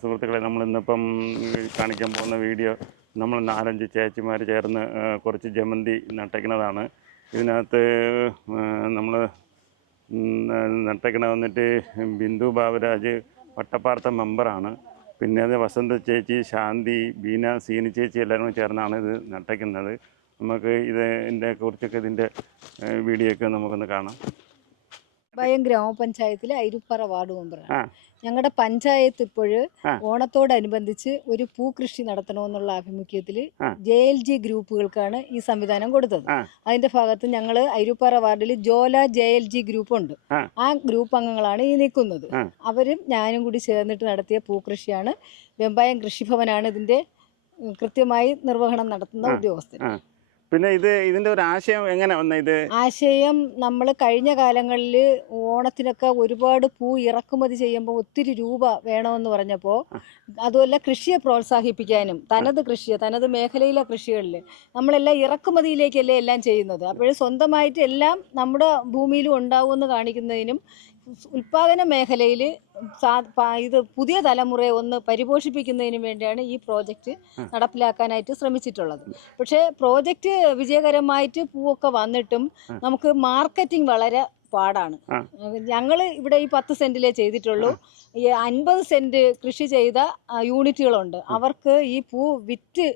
സുഹൃത്തുക്കളെ നമ്മൾ ഇന്നിപ്പം കാണിക്കാൻ പോകുന്ന വീഡിയോ നമ്മൾ നാലഞ്ച് ചേച്ചിമാർ ചേർന്ന് കുറച്ച് ജമന്തി നട്ടയ്ക്കുന്നതാണ് ഇതിനകത്ത് നമ്മൾ നട്ടയ്ക്കണ വന്നിട്ട് ബിന്ദു ബാബുരാജ് വട്ടപ്പാർത്ത മെമ്പറാണ്. പിന്നെ അത് വസന്ത ചേച്ചി ശാന്തി ബീന സീനി ചേച്ചി എല്ലാവരും ചേർന്നാണ് ഇത് നട്ടയ്ക്കുന്നത് നമുക്ക് ഇത് ഇതിന്റെ കുറിച്ചൊക്കെ ഇതിന്റെ വീഡിയോ ഒക്കെ നമുക്കൊന്ന് കാണാം. ഭയം ഗ്രാമപഞ്ചായത്തിലെ അരിപ്പറ വാർഡ് മെമ്പറാണ്. ഞങ്ങളുടെ പഞ്ചായത്ത് ഇപ്പോഴ് ഓണത്തോടനുബന്ധിച്ച് ഒരു പൂകൃഷി നടത്തണമെന്നുള്ള ആഭിമുഖ്യത്തിൽ. ജെ എൽ ജി ഗ്രൂപ്പുകൾക്കാണ് ഈ സംവിധാനം കൊടുത്തത്. അതിന്റെ ഭാഗത്ത് ഞങ്ങൾ അരുപ്പാറ വാർഡിൽ ജോല ജെ എൽ ജി ഗ്രൂപ്പ് ഉണ്ട് ആ. ഗ്രൂപ്പ് അംഗങ്ങളാണ് ഈ നിൽക്കുന്നത് അവരും ഞാനും കൂടി ചേർന്നിട്ട് നടത്തിയ പൂകൃഷിയാണ് വെമ്പായം കൃഷിഭവനാണ് ഇതിന്റെ കൃത്യമായി നിർവഹണം നടത്തുന്ന. ഉദ്യോഗസ്ഥൻ പിന്നെ ഇത് ഇതിന്റെ ഒരു ആശയം എങ്ങനെ വന്ന ഇത്? ആശയം നമ്മൾ കഴിഞ്ഞ കാലങ്ങളിൽ ഓണത്തിനൊക്കെ ഒരുപാട് പൂ ഇറക്കുമതി ചെയ്യുമ്പോൾ ഒത്തിരി രൂപ വേണമെന്ന് പറഞ്ഞപ്പോൾ അതുമല്ല കൃഷിയെ പ്രോത്സാഹിപ്പിക്കാനും തനത് കൃഷിയെ തനത് മേഖലയിലെ കൃഷികളിൽ നമ്മളെല്ലാം ഇറക്കുമതിയിലേക്കല്ലേ എല്ലാം ചെയ്യുന്നത്. അപ്പോൾ സ്വന്തമായിട്ട് എല്ലാം നമ്മുടെ ഭൂമിയിലും ഉണ്ടാവുമെന്ന് കാണിക്കുന്നതിനും ഉൽപാദന മേഖലയിൽ ഇത് പുതിയ തലമുറയെ ഒന്ന് പരിപോഷിപ്പിക്കുന്നതിന് വേണ്ടിയാണ് ഈ പ്രോജക്റ്റ് നടപ്പിലാക്കാനായിട്ട് ശ്രമിച്ചിട്ടുള്ളത്. പക്ഷേ പ്രോജക്റ്റ് വിജയകരമായിട്ട് പൂവൊക്കെ വന്നിട്ടും നമുക്ക് മാർക്കറ്റിംഗ് വളരെ പാടാണ്. ഞങ്ങൾ ഇവിടെ ഈ പത്ത് സെന്റിലേ ചെയ്തിട്ടുള്ളൂ. ഈ അൻപത് സെന്റ് കൃഷി ചെയ്ത യൂണിറ്റുകളുണ്ട്. അവർക്ക് ഈ പൂ വിറ്റ്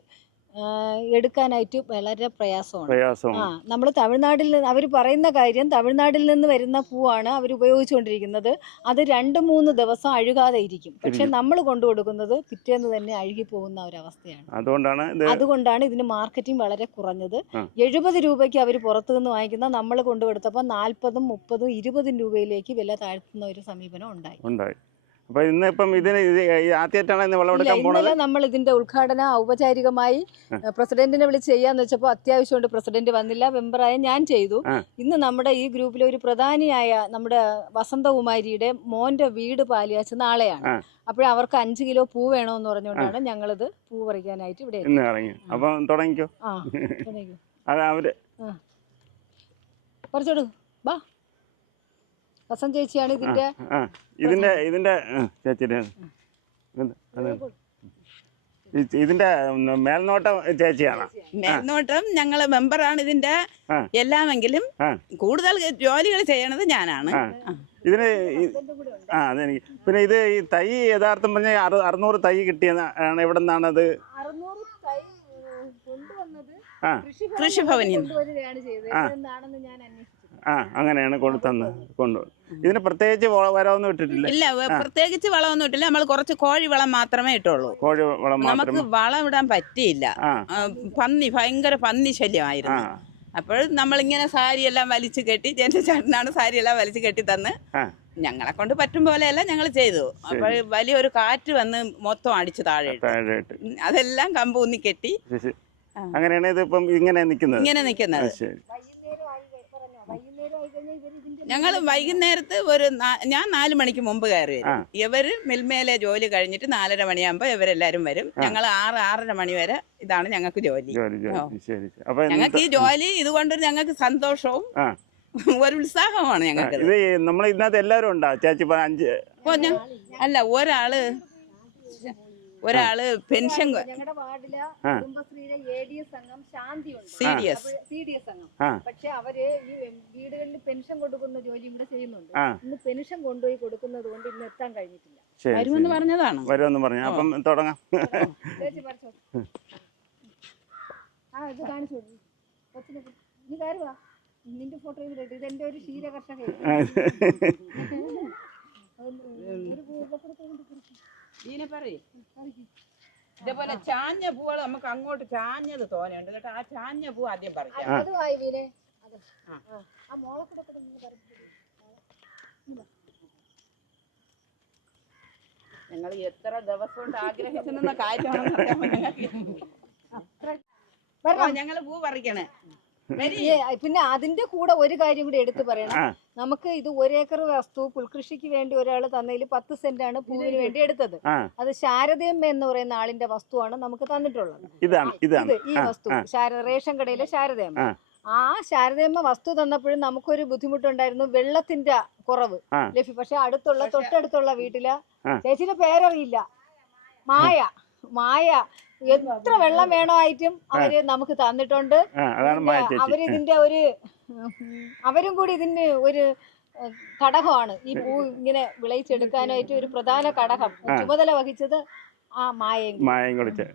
എടുക്കാനായിട്ട് വളരെ പ്രയാസമാണ്. ആ നമ്മൾ തമിഴ്നാട്ടിൽ നിന്ന് അവർ പറയുന്ന കാര്യം തമിഴ്നാട്ടിൽ നിന്ന് വരുന്ന പൂവാണ് അവർ ഉപയോഗിച്ചുകൊണ്ടിരിക്കുന്നത്. അത് രണ്ട് മൂന്ന് ദിവസം അഴുകാതെ ഇരിക്കും. പക്ഷെ നമ്മൾ കൊണ്ടു കൊടുക്കുന്നത് പിറ്റേന്ന് തന്നെ അഴുകി പോകുന്ന ഒരവസ്ഥയാണ്. അതുകൊണ്ടാണ് അതുകൊണ്ടാണ് ഇതിന് മാർക്കറ്റിംഗ് വളരെ കുറഞ്ഞത്. എഴുപത് രൂപയ്ക്ക് അവർ പുറത്തു നിന്ന് വാങ്ങിക്കുന്ന നമ്മൾ കൊണ്ടു കൊടുത്തപ്പോൾ നാൽപ്പതും മുപ്പതും ഇരുപതും രൂപയിലേക്ക് വില താഴ്ത്തുന്ന ഒരു സമീപനം ഉണ്ടായി. ഉണ്ടായി. അപ്പൊ ഇന്നിപ്പം ഇതിന് ഇത് ആദ്യമായിട്ടാണ് ഇന്ന് ഇല്ല വിളവെടുക്കാൻ പോണത്? നമ്മൾ ഇതിന്റെ ഉദ്ഘാടനം ഔപചാരികമായി പ്രസിഡന്റിനെ വിളിച്ച് ചെയ്യാന്ന് വെച്ചപ്പോൾ അത്യാവശ്യമുണ്ട് പ്രസിഡന്റ് വന്നില്ല മെമ്പറായ ഞാൻ ചെയ്തു. ഇന്ന് നമ്മുടെ ഈ ഗ്രൂപ്പിലെ ഒരു പ്രധാനിയായ നമ്മുടെ വസന്തകുമാരിയുടെ മോന്റെ വീട് പാലിയാച്ച് നാളെയാണ്. അപ്പോൾ അവർക്ക് അഞ്ച് കിലോ പൂ വേണമെന്ന് പറഞ്ഞുകൊണ്ടാണ് ഞങ്ങളിത് പൂ പറിക്കാനായിട്ട് ഇവിടെ. ഇന്ന് ഇറങ്ങി അപ്പം തുടങ്ങിക്കോ. ആ തുടങ്ങിക്കോ. അത് അവർ പറിച്ചോടു ബാ. വസന്ത് ചേച്ചിയാണ് ഇതിന്റെ ഇതിന്റെ ഇതിന്റെ ചേച്ചിയുടെ ഇതിന്റെ മേൽനോട്ടം ചേച്ചിയാണ്. മേൽനോട്ടം ഞങ്ങൾ മെമ്പറാണ് ഇതിന്റെ. എല്ലാമെങ്കിലും കൂടുതൽ ജോലികൾ ചെയ്യണത് ഞാനാണ്. ഇതിന് ആ അതെനിക്ക്. പിന്നെ ഇത് ഈ തൈ യഥാർത്ഥം പറഞ്ഞ അറു അറുന്നൂറ് തൈ കിട്ടിയെന്ന് എവിടെ നിന്നാണ് അത് കൊണ്ടുവന്നത് ആ. കൃഷിഭവനിൽ അങ്ങനെയാണ് കൊണ്ടു തന്ന് കൊണ്ടു ഇതിന് പ്രത്യേകിച്ച് വളമൊന്നും ഇട്ടിട്ടില്ല. ഇല്ല പ്രത്യേകിച്ച് വളമൊന്നും ഇട്ടില്ല. നമ്മൾ കുറച്ച് കോഴി വളം മാത്രമേ ഇട്ടുള്ളൂ. കോഴി വളം നമുക്ക് വളം ഇടാൻ പറ്റിയില്ല. പന്നി ഭയങ്കര പന്നി ശല്യമായിരുന്നു. അപ്പോൾ നമ്മളിങ്ങനെ സാരി എല്ലാം വലിച്ചു കെട്ടി എന്റെ ചേട്ടനാണ് സാരി എല്ലാം വലിച്ചു കെട്ടി തന്ന് ഞങ്ങളെ കൊണ്ട് പറ്റും പോലെയല്ല ഞങ്ങൾ ചെയ്തു. അപ്പോൾ വലിയൊരു കാറ്റ് വന്ന് മൊത്തം അടിച്ചു താഴെ. അതെല്ലാം കമ്പ് ഊന്നി കെട്ടി. അങ്ങനെയാണ് ഇത് ഇപ്പം ഇങ്ങനെ നിൽക്കുന്നത് ഇങ്ങനെ നിൽക്കുന്നത് ആ, ശരി വൈകുന്നേരം ആയി കഴി- പറഞ്ഞോ വൈകുന്നേരം ആയി കഴിഞ്ഞാൽ ഇവർ ഇതിന്റെ ഞങ്ങൾ വൈകുന്നേരത്ത് ഒരു ഞാൻ നാല് മണിക്ക് മുമ്പ് കയറി വരും. ഇവർ മിൽമേലെ ജോലി കഴിഞ്ഞിട്ട് നാലര മണിയാകുമ്പോ ഇവരെല്ലാരും വരും. ഞങ്ങൾ ആറ് ആറര മണി വരെ ഇതാണ് ഞങ്ങൾക്ക് ജോലി. ഞങ്ങൾക്ക് ഈ ജോലി ഇതുകൊണ്ട് ഞങ്ങൾക്ക് സന്തോഷവും ഒരു ഉത്സാഹമാണ് ഞങ്ങൾക്ക്. ഇത് നമ്മൾ ഇതിനകത്ത് എല്ലാവരും ഉണ്ടാ? ചേച്ചി അഞ്ച് അല്ല ഒരാൾ ഒരാൾ പെൻഷൻ ഞങ്ങളുടെ വാർഡിൽ. കുടുംബശ്രീയിലെ എ ഡി എസ് സംഘം ശാന്തി ഉണ്ട് C D S. C D S സംഘം. പക്ഷെ അവർ ഈ വീടുകളിൽ പെൻഷൻ കൊടുക്കുന്ന ജോലിയും കൂടെ ചെയ്യുന്നുണ്ട്. ഇന്ന് പെൻഷൻ കൊണ്ടുപോയി കൊടുക്കുന്നത് കൊണ്ട് ഇന്ന് എത്താൻ കഴിഞ്ഞിട്ടില്ല. വരുമെന്ന് പറഞ്ഞതാണ്. വരുമെന്ന് പറഞ്ഞു. അപ്പം തുടങ്ങാം. ചേച്ചി പറിച്ചോ. ആ ഇത് കാണിച്ചു നീ കയറുവാ നിന്റെ ഫോട്ടോ ഇതിലിട്ട്. ഇതെന്റെ ഒരു ക്ഷീര കർഷക ഒരു പൂവൊക്കെ പറയേ. ഇതേപോലെ ചാഞ്ഞ പൂവുകൾ നമുക്ക് അങ്ങോട്ട് ചാഞ്ഞത് തോന്നുന്നുണ്ട് കേട്ടോ ആ ചാഞ്ഞ പൂ ആദ്യം പറയാം. ഞങ്ങൾ എത്ര ദിവസം കൊണ്ട് ആഗ്രഹിച്ചെന്ന കാര്യമാണെന്ന്. ഞങ്ങൾ പൂ പറിക്കണേ. പിന്നെ അതിന്റെ കൂടെ ഒരു കാര്യം കൂടി എടുത്തു പറയണം. നമുക്ക് ഇത് ഒരേക്കർ വസ്തു പുൽകൃഷിക്ക് വേണ്ടി ഒരാൾ തന്നതിൽ പത്ത് സെന്റ് ആണ് പൂവിന് വേണ്ടി എടുത്തത്. അത് ശാരദയമ്മ എന്ന് പറയുന്ന ആളിന്റെ വസ്തുവാണ് നമുക്ക് തന്നിട്ടുള്ളത്. ഇതാണ് ഇതാണ്. ഇത് ഈ വസ്തു ശാരദ ശാര- റേഷൻ കടയിലെ ശാരദയമ്മ. ആ. ശാരദയമ്മ വസ്തു തന്നപ്പോഴും നമുക്കൊരു ബുദ്ധിമുട്ടുണ്ടായിരുന്നു. വെള്ളത്തിന്റെ കുറവ്. ലഭ്യ. പക്ഷെ അടുത്തുള്ള തൊട്ടടുത്തുള്ള വീട്ടിൽ ചേച്ചിന്റെ ചേച്ചിയുടെ പേരറിയില്ല. മായ മായ എത്ര വെള്ളം വേണമായിട്ടും അവർ നമുക്ക് തന്നിട്ടുണ്ട്. അവരിതിന്റെ ഒരു അവരും കൂടി ഇതിന് ഒരു ഘടകമാണ്. ഈ പൂ ഇങ്ങനെ വിളയിച്ചെടുക്കാനായിട്ട് ഒരു പ്രധാന ഘടകം. ചുമതല വഹിച്ചത് ആ മായയും കൂടി. മായം കുടിച്ച്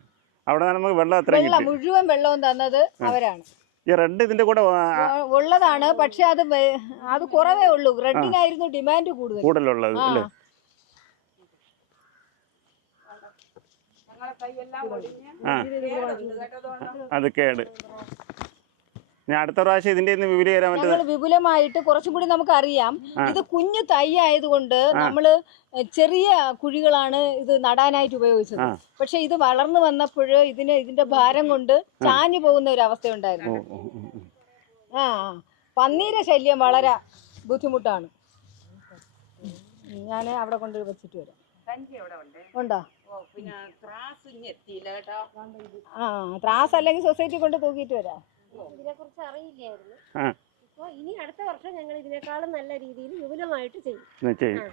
അവിടെ നമുക്ക് വെള്ളം വെള്ളം മുഴുവൻ വെള്ളവും തന്നത് അവരാണ്. ഈ റെഡ് ഇതിന്റെ കൂടെ ഉള്ളതാണ് പക്ഷെ അത് അത് കുറവേ ഉള്ളൂ. റെഡിനായിരുന്നു ഡിമാൻഡ് കൂടുതൽ. കൂടുതലുള്ളത് ആ അല്ലേ ഞങ്ങളെ കൈയെല്ലാം ഒടിഞ്ഞ് ആ കേടുണ്ട് കേട്ടോ അതുകൊണ്ട് അത് കേട്. ഞാൻ അടുത്ത പ്രാവശ്യം ഇതിന്റെ ഇന്ന് വിപുലീ തരാൻ പറ്റുന്നത്? ഞങ്ങൾ വിപുലമായിട്ട് കുറച്ചും കൂടി നമുക്ക് അറിയാം ഇത് കുഞ്ഞു തൈ ആയതുകൊണ്ട് നമ്മൾ ചെറിയ കുഴികളാണ് ഇത് നടാനായിട്ട് ഉപയോഗിച്ചത്. ആ. പക്ഷെ ഇത് വളർന്നു വന്നപ്പോൾ ഇതിന് ഇതിന്റെ ഭാരം കൊണ്ട് ചാഞ്ഞു പോകുന്ന ഒരു അവസ്ഥ ഉണ്ടായിരുന്നു. ആ. പന്നീര ശല്യം വളരെ ബുദ്ധിമുട്ടാണ്. ഞാൻ അവിടെ കൊണ്ട് വെച്ചിട്ട് വരാം. ഉണ്ട്? ആ ത്രാസ് അല്ലെങ്കിൽ സൊസൈറ്റി കൊണ്ട് തൂക്കിയിട്ട് വരാം. ഇതിനെക്കുറിച്ച് അറിയില്ലായിരുന്നു. ആ. അപ്പോൾ ഇനി അടുത്ത വർഷം ഞങ്ങൾ ഇതിനേക്കാളും നല്ല രീതിയിൽ വിപുലമായിട്ട് ചെയ്യും. ചെയ്യും.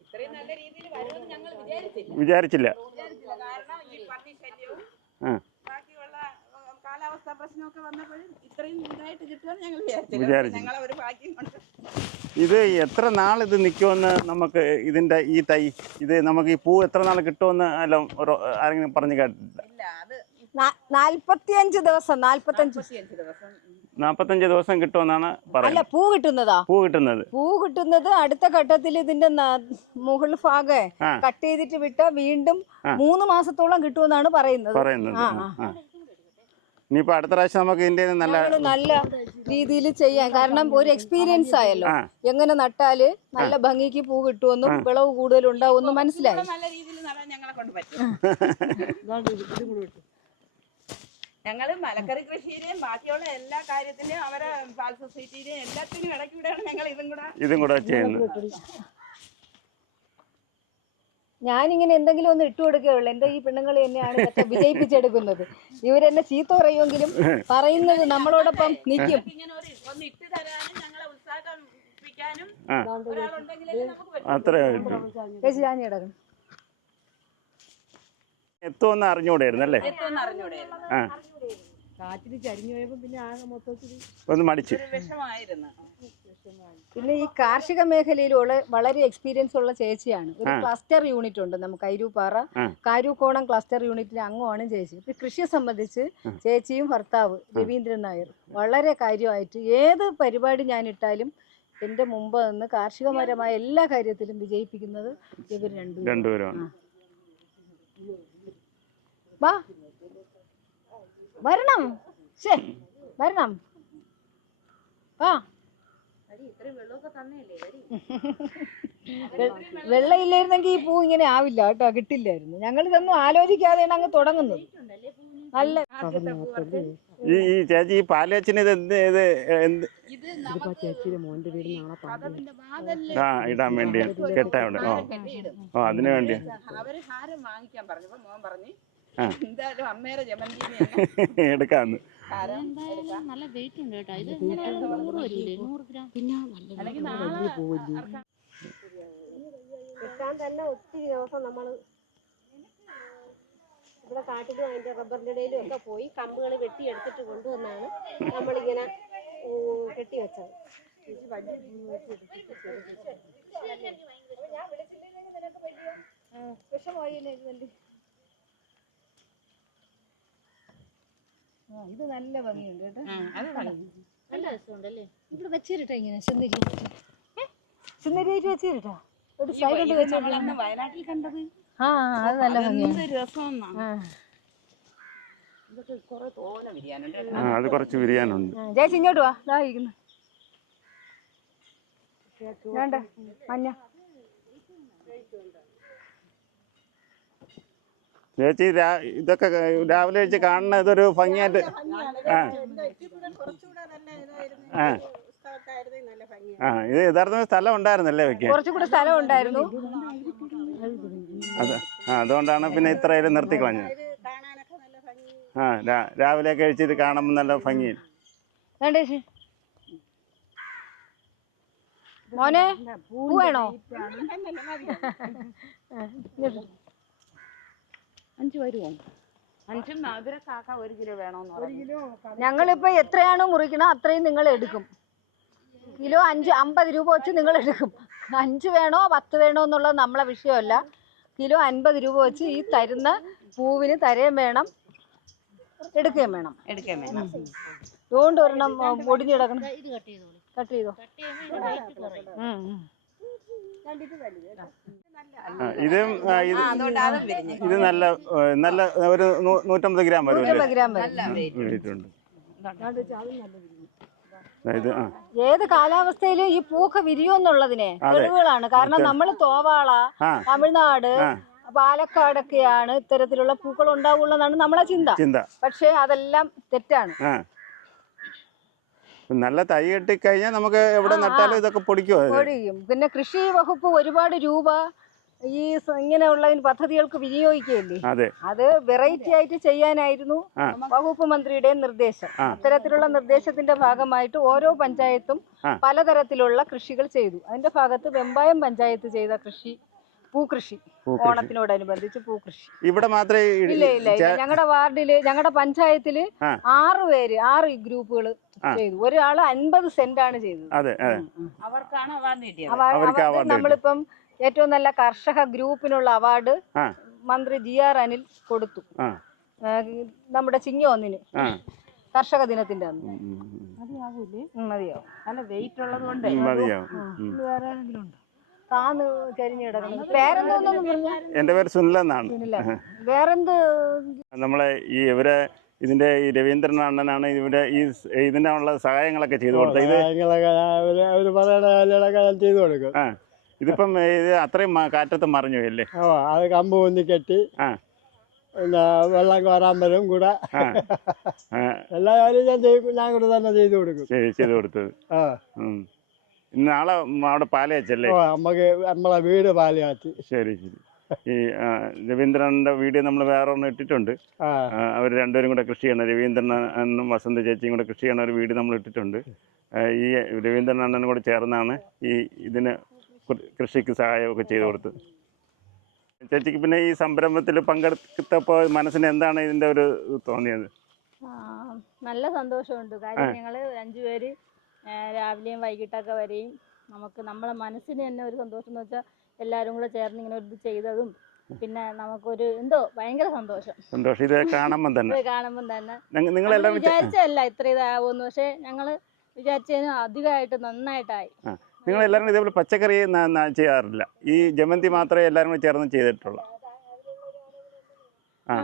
ഇത്രയും നല്ല രീതിയിൽ വരുമെന്ന് ഞങ്ങൾ വിചാരിച്ചില്ല. കാരണം ഈ പന്നി ശല്യവും കാലാവസ്ഥാ പ്രശ്നമൊക്കെ വന്നപ്പോഴും ഇത്രയും ഇതായിട്ട് കിട്ടുമെന്ന് ഞങ്ങൾ വിചാരിച്ചു. ഞങ്ങളെ ഒരു ഭാഗ്യം കൊണ്ട്. ഇത് എത്ര നാൾ ഇത് നിൽക്കുമെന്ന് നമുക്ക് ഇതിന്റെ ഈ തൈ ഇത് നമുക്ക് ഈ പൂ എത്ര നാൾ കിട്ടുമെന്ന് എല്ലാം ഒരു ആരെങ്കിലും പറഞ്ഞു കേട്ടില്ല നാല്പത്തിയഞ്ച് ദിവസം നാൽപ്പത്തഞ്ച് മുപ്പത്തിയഞ്ച് ദിവസം. കിട്ടുമെന്നാണ് പറയുന്നത്. പൂ കിട്ടുന്നതാ? പൂ കിട്ടുന്നത്. പൂ കിട്ടുന്നത് അടുത്ത ഘട്ടത്തിൽ ഇതിന്റെ മുകൾ ഭാഗേ കട്ട് ചെയ്തിട്ട് വിട്ട വീണ്ടും മൂന്ന് മാസത്തോളം കിട്ടുമെന്നാണ് പറയുന്നത്. പറയുന്നത്. ഇനിയിപ്പോ അടുത്ത പ്രാവശ്യം നമുക്ക് ഇതിന്റെ നല്ല നല്ല രീതിയിൽ ചെയ്യാം. കാരണം ഒരു എക്സ്പീരിയൻസ് ആയല്ലോ. എങ്ങനെ നട്ടാൽ നല്ല ഭംഗിക്ക് പൂ കിട്ടുമെന്നും വിളവ് കൂടുതൽ ഉണ്ടാവുമെന്നും മനസ്സിലായി. ഞങ്ങളെ കൊണ്ട് പറ്റും. ഞങ്ങൾ മലക്കറി കൃഷിയിലെയും ബാക്കിയുള്ള എല്ലാ കാര്യത്തിന്റെയും അവരെ പാൽ സൊസൈറ്റിയിലെയും എല്ലാത്തിനും ഇടയ്ക്കൂടെയാണ് ഞങ്ങൾ ഇതും കൂടെ ഇതും കൂടെ ചെയ്യുന്നത്. ഞാനിങ്ങനെ എന്തെങ്കിലും ഒന്ന് ഇട്ടു കൊടുക്കുകയുള്ളൂ എന്റെ ഈ പെണ്ണുങ്ങൾ തന്നെയാണ് ഇതൊക്കെ വിജയിപ്പിച്ചെടുക്കുന്നത്. ഇവരെന്നെ ചീത്ത പറയുമെങ്കിലും പറയുന്നത് നമ്മളോടൊപ്പം നിൽക്കും ചേച്ചി ഞാൻ എത്തുമെന്ന് അറിഞ്ഞുകൂടായിരുന്നു അല്ലേ? ആ. കാറ്റിൽ ചരിഞ്ഞു പിന്നെ ആകെ മൊത്തത്തിൽ ഒന്ന് മടിച്ച്. വിഷമായിരുന്നു. പിന്നെ ഈ കാർഷിക മേഖലയിലുള്ള വളരെ എക്സ്പീരിയൻസ് ഉള്ള ചേച്ചിയാണ്. ഒരു ക്ലസ്റ്റർ യൂണിറ്റ് ഉണ്ട് നമുക്ക് കൈരൂപ്പാറ ആ. കാരൂക്കോണം ക്ലസ്റ്റർ യൂണിറ്റിലെ അംഗമാണ് ചേച്ചി. കൃഷിയെ സംബന്ധിച്ച് ചേച്ചിയും ഭർത്താവ് രവീന്ദ്രൻ നായർ. വളരെ കാര്യമായിട്ട് ഏത് പരിപാടി ഞാൻ ഇട്ടാലും എന്റെ മുമ്പ് നിന്ന് കാർഷികപരമായ എല്ലാ കാര്യത്തിലും വിജയിപ്പിക്കുന്നത് ഇവർ രണ്ടുപേരും. വാ. വരണം. വരണം. വാ. വെ- വെള്ളമില്ലായിരുന്നെങ്കിൽ ഈ പൂ ഇങ്ങനെ ആവില്ല കേട്ടോ കിട്ടില്ലായിരുന്നു. ഞങ്ങൾ ഇതൊന്നും ആലോചിക്കാതെയാണ് അങ്ങ് തുടങ്ങുന്നത്. നല്ല ഈ ഈ ചേച്ചി ഈ പാലേച്ചിന് ഇത് എന്ത് ഇത് എന്ത്? ഇത് നമുക്ക് കഥവിന്റെ വാതലിൽ ആ ഇടാൻ വേണ്ടി കെട്ടാൻ വേണ്ടി. ഓ. ഓ അതിനു വേണ്ടി അവർ ഹാരം വാങ്ങിക്കാൻ പറഞ്ഞു. മോൻ പറഞ്ഞു. എന്തായാലും അമ്മേരെ ജമന്തി എടുക്കാന്ന്. നല്ല വെയിറ്റ് ഉണ്ട് കേട്ടോ. ഇത് നൂറ് വരൂലേ നൂറ് ഗ്രാം പിന്നെ നല്ല നാളെ കിട്ടാൻ തന്നെ ഒത്തിരി ദിവസം നമ്മൾ ഇവിടെ കാട്ടിലും അതിന്റെ റബ്ബറിന്റെ ഇടയിലും ഒക്കെ പോയി കമ്പുകൾ വെട്ടിയെടുത്തിട്ട് കൊണ്ടുവന്നാണ് നമ്മളിങ്ങനെ ഉം, കെട്ടിവെച്ചത് ആ, ഇത് നല്ല ഭംഗിയുണ്ട് കേട്ടോ. നല്ല രസമുണ്ടല്ലേ? ഇവിടെ വെച്ചിട്ടാ ഇങ്ങനെ സുന്ദരി. സുന്ദരിയായിട്ട് വെച്ചിട്ടാ ഒരു സൈഡ് വയനാട്ടിൽ കണ്ടത്? ആ അത് നല്ല ഭംഗിയാണ്. അത് കുറച്ച് വിരിയാനുണ്ട് ആ, ചേച്ചി ഇങ്ങോട്ട് വാ. ഇതാ ഇരിക്കുന്നു. വേണ്ട മഞ്ഞ. ചേച്ചി ഇതൊക്കെ രാവിലെ വെച്ച് കാണുന്ന ഇതൊരു ഭംഗിയായിട്ട് ആ. ആ. ആ ഇത് യഥാർത്ഥ സ്ഥലം ഉണ്ടായിരുന്നല്ലേ വെക്കാൻ? കുറച്ചുകൂടെ സ്ഥലം ഉണ്ടായിരുന്നു. അത് ആ അതുകൊണ്ടാണ് പിന്നെ ഇത്രയും നിർത്തി കളഞ്ഞത്. ആ രാ- രാവിലെ കഴിച്ചിട്ട് ഇത് കാണുമ്പോൾ നല്ല ഭംഗി. മോനെ പൂ വേണോ അഞ്ച് വരുമോ അഞ്ചും മധുര കാക്ക ഒരു കിലോ പറഞ്ഞു. ഞങ്ങളിപ്പോ എത്രയാണോ മുറിക്കണം അത്രയും നിങ്ങൾ എടുക്കും. കിലോ അഞ്ച് അമ്പത് രൂപ വെച്ച് നിങ്ങൾ എടുക്കും. അഞ്ച് വേണോ പത്ത് വേണോ എന്നുള്ളത് നമ്മളെ വിഷയമല്ല. കിലോ അൻപത് രൂപ വെച്ച് ഈ തരുന്ന പൂവിന് തരയും വേണം എടുക്കുകയും വേണം. എടുക്കാൻ വേണം. അതുകൊണ്ട് ഒരെണ്ണം കിടക്കണം. ഇത് കട്ട് ചെയ്തോ? കട്ട് ചെയ്തോ ഇതും ഇത് അതുകൊണ്ട് അതും വിരിഞ്ഞ് ഇത് നല്ല നല്ല ഒരു നൂറ്റമ്പത് ഗ്രാം വരും ഇത് ഏത് കാലാവസ്ഥയിലും ഈ പൂക്ക വിരിയുമെന്നുള്ളതിനെ അതെ. തെളിവുകളാണ്. കാരണം നമ്മൾ തോവാള തമിഴ്നാട് പാലക്കാടൊക്കെയാണ് ഇത്തരത്തിലുള്ള പൂക്കൾ ഉണ്ടാവുള്ളതാണ് നമ്മളെ ചിന്ത. പക്ഷെ പക്ഷേ അതെല്ലാം തെറ്റാണ്. നല്ല തൈ കെട്ടിക്കഴിഞ്ഞാൽ നമുക്ക് എവിടെ. നട്ടാലും ഇതൊക്കെ പൊടിക്കുമോ ഇത്? പിന്നെ കൃഷി വകുപ്പ് ഒരുപാട് രൂപ ഈ ഇങ്ങനെയുള്ള പദ്ധതികൾക്ക് വിനിയോഗിക്കുകയല്ലേ അതെ വെറൈറ്റി ആയിട്ട് ചെയ്യാനായിരുന്നു. വകുപ്പ് മന്ത്രിയുടെ നിർദ്ദേശം. അത്തരത്തിലുള്ള നിർദ്ദേശത്തിന്റെ ഭാഗമായിട്ട് ഓരോ പഞ്ചായത്തും പലതരത്തിലുള്ള കൃഷികൾ ചെയ്തു അതിന്റെ ഭാഗത്ത് വെമ്പായം പഞ്ചായത്ത് ചെയ്ത കൃഷി പൂക്കൃഷി. ഓണത്തിനോടനുബന്ധിച്ച് പൂക്കൃഷി. ഇവിടെ മാത്രമേ ഇല്ല ഇല്ല ഇല്ല. ഞങ്ങളുടെ വാർഡിൽ ഞങ്ങളുടെ പഞ്ചായത്തിൽ ആറ് പേര് ആറ് ഗ്രൂപ്പുകൾ ചെയ്തു. ഒരാൾ അൻപത് സെന്റ് ആണ് ചെയ്തത് അവർക്കാണ് അവാർഡ് നമ്മളിപ്പം ഏറ്റവും നല്ല കർഷക ഗ്രൂപ്പിനുള്ള അവാർഡ് മന്ത്രി ജി ആർ അനിൽ കൊടുത്തു. നമ്മുടെ ചിങ്ങി ഒന്നിന്. കർഷക ദിനത്തിന്റെ അന്ന്. മതിയാവും. അല്ല വെയിറ്റ് ഉള്ളത് കൊണ്ട്. മതിയാവും. വേറെ ആരെങ്കിലും ഉണ്ടോ? താന്ന് പേരെന്തോന്നു എന്റെ പേര് സുനിൽ എന്നാണ്. വേറെന്ത് നമ്മളെ ഈ ഇവരെ ഇതിന്റെ ഈ രവീന്ദ്രൻ അണ്ണനാണ് ഇവിടെ ഈ ഇതിന്റെ ഇതിനുള്ള സഹായങ്ങളൊക്കെ ചെയ്തു കൊടുത്തത്. ഇത് ചെയ്തു കൊടുക്കും. ഇതിപ്പം ഇത് അത്രയും കാറ്റത്ത് മറിഞ്ഞു അല്ലേ അത് കമ്പ് ഒന്ന് കെട്ടി ആ. പിന്നെ വെള്ളം കോരാൻ വരും കൂടെ. എല്ലാ കാര്യവും ഞാൻ ചെയ്യും ഞാൻ കൂടെ തന്നെ ചെയ്തു കൊടുക്കും. ചെയ്തു കൊടുത്തത്. ആ. നാളെ അവിടെ പാലയച്ചല്ലേ ഓ നമുക്ക് നമ്മളെ വീട് പാലിയാത്തി ശരി ശരി. ഈ രവീന്ദ്രന്റെ വീഡിയോ നമ്മൾ വേറെ ഒന്ന് ഇട്ടിട്ടുണ്ട് അവർ അവർ രണ്ടുപേരും കൂടെ കൃഷി ചെയ്യണം രവീന്ദ്രൻ അണ്ണനും വസന്ത ചേച്ചിയും കൂടെ കൃഷി ചെയ്യണ ഒരു വീഡിയോ നമ്മൾ ഇട്ടിട്ടുണ്ട്. ഈ രവീന്ദ്രൻ അണ്ണനും കൂടെ ചേർന്നാണ് ഈ ഇതിന് കൃഷിക്ക് സഹായമൊക്കെ ചെയ്തു കൊടുത്തത് ചേച്ചിക്ക് പിന്നെ ഈ സംരംഭത്തിൽ പങ്കെടുത്തപ്പോൾ മനസ്സിന് എന്താണ് ഇതിന്റെ ഒരു തോന്നിയത്? നല്ല സന്തോഷമുണ്ട്. കാര്യം ഞങ്ങൾ അഞ്ചുപേര് രാവിലെയും വൈകിട്ടൊക്കെ വരെയും നമുക്ക് നമ്മളെ മനസ്സിന് തന്നെ ഒരു സന്തോഷം എന്ന് വെച്ചാൽ എല്ലാവരും കൂടെ ചേർന്ന് ഇങ്ങനെ ഒരു ഇത് ചെയ്തതും പിന്നെ നമുക്കൊരു എന്തോ ഭയങ്കര സന്തോഷം. സന്തോഷം. ഇത് കാണുമ്പോൾ തന്നെ. കാണുമ്പോൾ തന്നെ. നിങ്ങൾ വിചാരിച്ചതല്ല ഇത്ര ഇതാവുമെന്ന്. പക്ഷെ ഞങ്ങൾ വിചാരിച്ചതിനും അധികമായിട്ട് നന്നായിട്ടായി. നിങ്ങൾ എല്ലാവരും ഇതേപോലെ പച്ചക്കറി ചെയ്യാറില്ല. ഈ ജമന്തി മാത്രമേ എല്ലാവരും കൂടി ചേർന്ന് ചെയ്തിട്ടുള്ളൂ. ആ.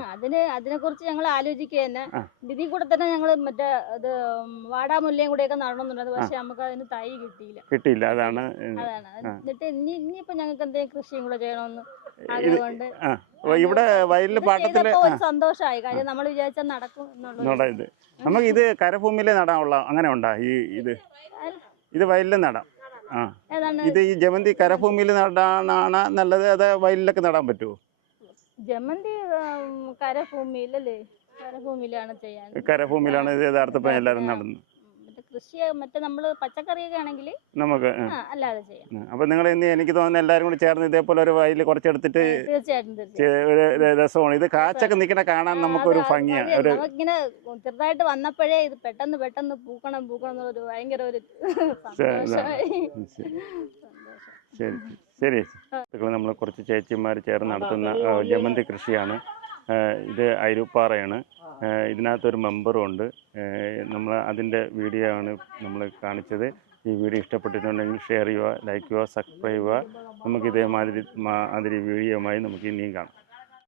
അതിനെ കുറിച്ച് ഞങ്ങൾ ആലോചിക്കുക തന്നെ. ഇതിൽ കൂടെ തന്നെ ഞങ്ങൾ മറ്റേ ഇത് വാടാമുല്ലയും നടണം എന്നുണ്ട്. പക്ഷെ നമുക്ക് അതിന് തൈ കിട്ടിയില്ല. കിട്ടിയില്ല അതാണ് അതാണ്. എന്നിട്ട് ഇനി ഇനിയിപ്പോ ഞങ്ങൾക്ക് എന്തെങ്കിലും കൃഷിയും കൂടെ ചെയ്യണമെന്ന് എന്ന് അതുകൊണ്ട് ആ ഇവിടെ വയലിൽ പാട്ടത്തിൽ ഒരു സന്തോഷമായി. കാര്യം നമ്മൾ വിചാരിച്ചാൽ നടക്കും എന്നുള്ളത് നടാം ഇത്. നമുക്ക് ഇത് കരഭൂമിയിലെ നടാനുള്ള അങ്ങനെ ഉണ്ടാ? ഈ ഇത്? ഇത് വയലിൽ നടാം. ആ. ഇത് ഈ ജമന്തി കരഭൂമിയിൽ നടാനാണ് നല്ലത്? അത് വയലിലൊക്കെ നടാൻ പറ്റുമോ ജമന്തി കരഭൂമിയിലല്ലേ? കരഭൂമിയിലാണ് ചെയ്യാൻ. കരഭൂമിയിലാണ് ഇത് യഥാർത്ഥപ്പം എല്ലാവരും നടന്നു. കൃഷി മറ്റേ നമ്മൾ പച്ചക്കറിയൊക്കെ ആണെങ്കിൽ നമുക്ക് അല്ലാതെ ചെയ്യാം. അപ്പൊ നിങ്ങൾ ഇന്ന് എനിക്ക് തോന്നുന്നു എല്ലാവരും കൂടി ചേർന്ന് ഇതേപോലെ ഒരു വയലിൽ കുറച്ചെടുത്തിട്ട് ഒരു രസമാണ്. ഇത് കാച്ചൊക്കെ നിൽക്കണ കാണാൻ നമുക്കൊരു ഭംഗിയാണ്. ഒരു നമുക്കിങ്ങനെ ചെറുതായിട്ട് വന്നപ്പോഴേ ഇത് പെട്ടെന്ന് പെട്ടെന്ന് പൂക്കണം പൂക്കണം എന്നുള്ളൊരു ഭയങ്കര ഒരു സന്തോഷമായി. സന്തോഷം. ശരി ശരി. ചേച്ചി നമ്മൾ കുറച്ച് ചേച്ചിമാർ ചേർന്ന് നടത്തുന്ന ജമന്തി കൃഷിയാണ്. ഇത് അരുപ്പാറയാണ് ഇതിനകത്തൊരു മെമ്പറും ഉണ്ട്. നമ്മൾ അതിന്റെ വീഡിയോ ആണ് നമ്മൾ കാണിച്ചത്. ഈ വീഡിയോ ഇഷ്ടപ്പെട്ടിട്ടുണ്ടെങ്കിൽ ഷെയർ ചെയ്യുക ലൈക്ക് ചെയ്യുക സബ്സ്ക്രൈബ് ചെയ്യുക. നമുക്ക് ഇതേമാതിരി മാതിരി വീഡിയോയുമായി നമുക്ക് ഇനിയും കാണാം.